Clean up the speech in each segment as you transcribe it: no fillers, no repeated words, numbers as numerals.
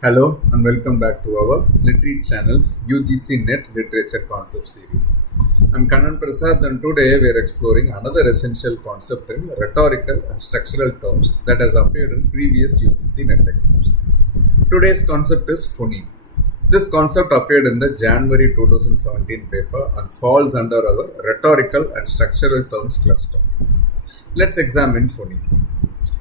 Hello and welcome back to our Literary channel's UGC NET Literature Concept Series. I'm Kannan Prasad and today we are exploring another essential concept in rhetorical and structural terms that has appeared in previous UGC NET exams. Today's concept is phoneme. This concept appeared in the January 2017 paper and falls under our rhetorical and structural terms cluster. Let's examine phoneme.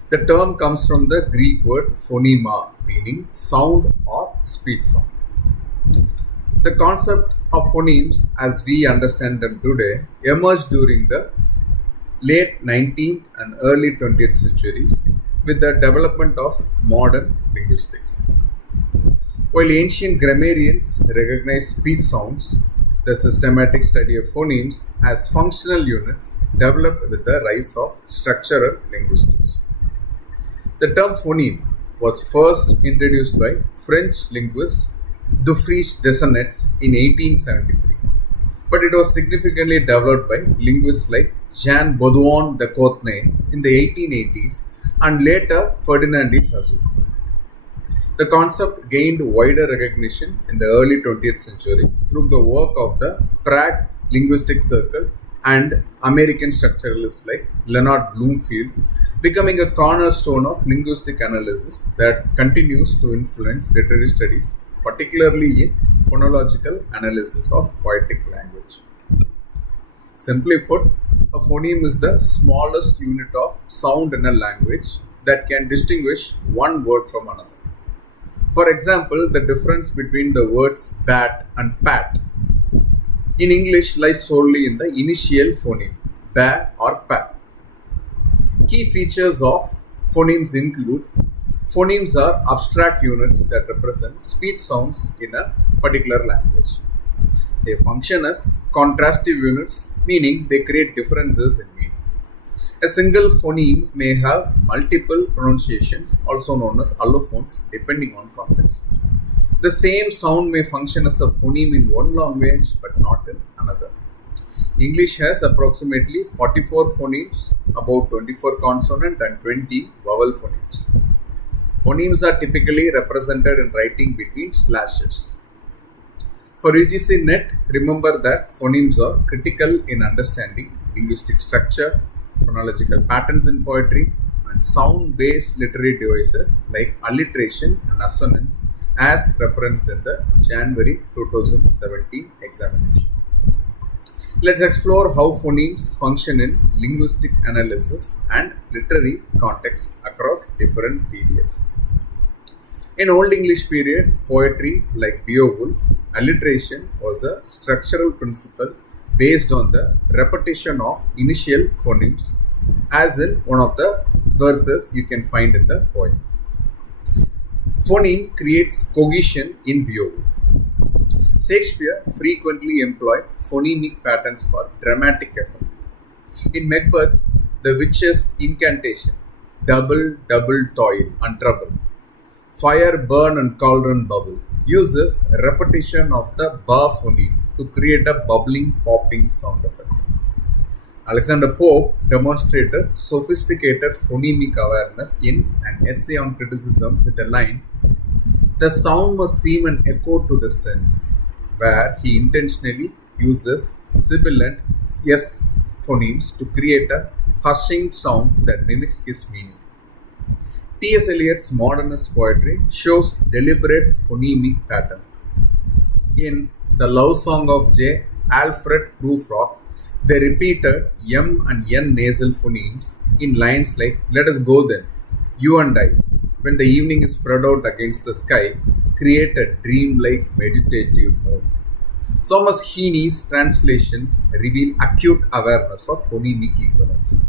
The term comes from the Greek word phonema, meaning sound or speech sound. The concept of phonemes, as we understand them today, emerged during the late 19th and early 20th centuries with the development of modern linguistics. While ancient grammarians recognized speech sounds, the systematic study of phonemes as functional units developed with the rise of structural linguistics. The term phoneme was first introduced by French linguist Dufresne Desnets in 1873, but it was significantly developed by linguists like Jean Baudouin de Courtenay in the 1880s and later Ferdinand de Saussure. The concept gained wider recognition in the early 20th century through the work of the Prague Linguistic Circle and American structuralists like Leonard Bloomfield, becoming a cornerstone of linguistic analysis that continues to influence literary studies, particularly in phonological analysis of poetic language. Simply put, a phoneme is the smallest unit of sound in a language that can distinguish one word from another. For example, the difference between the words bat and pat in English lies solely in the initial phoneme, ba or pa. Key features of phonemes include: phonemes are abstract units that represent speech sounds in a particular language. They function as contrastive units, meaning they create differences in meaning. A single phoneme may have multiple pronunciations, also known as allophones, depending on context. The same sound may function as a phoneme in one language but not in another. English has approximately 44 phonemes, about 24 consonant and 20 vowel phonemes. Phonemes are typically represented in writing between slashes. For UGC NET, remember that phonemes are critical in understanding linguistic structure, phonological patterns in poetry, and sound-based literary devices like alliteration and assonance, as referenced in the January 2017 examination. Let's explore how phonemes function in linguistic analysis and literary contexts across different periods. In Old English period poetry like Beowulf, alliteration was a structural principle based on the repetition of initial phonemes, as in one of the verses you can find in the poem. Phoneme creates cohesion in Beowulf. Shakespeare frequently employed phonemic patterns for dramatic effect. In Macbeth, the witch's incantation, double, double toil and trouble, fire burn and cauldron bubble, uses repetition of the ba phoneme to create a bubbling, popping sound effect. Alexander Pope demonstrated sophisticated phonemic awareness in an essay on criticism with the line, "The sound must seem an echo to the sense," where he intentionally uses sibilant S phonemes to create a hushing sound that mimics his meaning. T.S. Eliot's modernist poetry shows deliberate phonemic pattern. In The Love Song of J. Alfred Prufrock, they repeated M and N nasal phonemes in lines like, "Let us go then, you and I, when the evening is spread out against the sky, create a dream-like meditative mood." Thomas Heaney's translations reveal acute awareness of phonemic equivalence.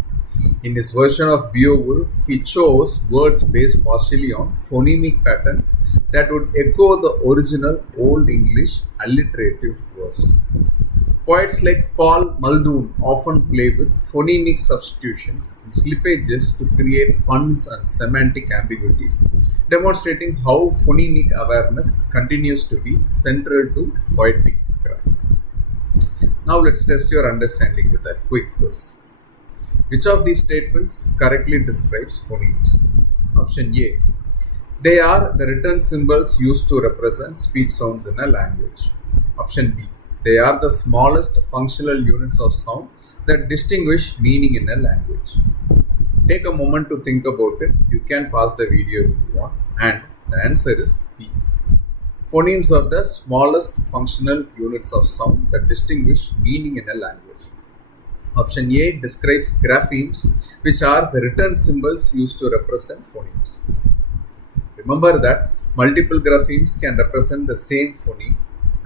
In his version of Beowulf, he chose words based partially on phonemic patterns that would echo the original Old English alliterative verse. Poets like Paul Muldoon often play with phonemic substitutions and slippages to create puns and semantic ambiguities, demonstrating how phonemic awareness continues to be central to poetic craft. Now let's test your understanding with a quick quiz. Which of these statements correctly describes phonemes? Option A. They are the written symbols used to represent speech sounds in a language. Option B. They are the smallest functional units of sound that distinguish meaning in a language. Take a moment to think about it. You can pause the video if you want. And the answer is B. Phonemes are the smallest functional units of sound that distinguish meaning in a language. Option A describes graphemes, which are the written symbols used to represent phonemes. Remember that multiple graphemes can represent the same phoneme,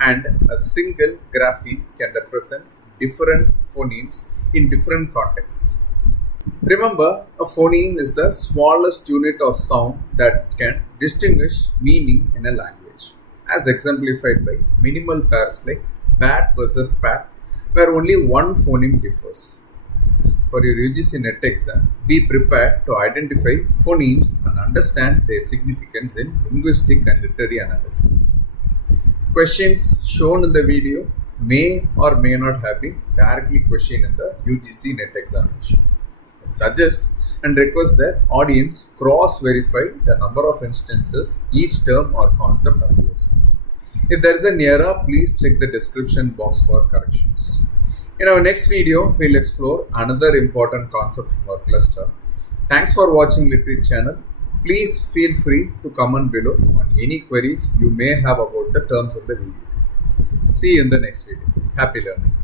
and a single grapheme can represent different phonemes in different contexts. Remember, a phoneme is the smallest unit of sound that can distinguish meaning in a language, as exemplified by minimal pairs like bat versus pat, where only one phoneme differs. For your UGC NET exam, be prepared to identify phonemes and understand their significance in linguistic and literary analysis. Questions shown in the video may or may not have been directly questioned in the UGC NET examination. I suggest and request that audience cross-verify the number of instances each term or concept appears. If there is an error, please check the description box for corrections. In our next video, we'll explore another important concept from our cluster. Thanks for watching Literary channel. Please feel free to comment below on any queries you may have about the terms of the video. See you in the next video. Happy learning.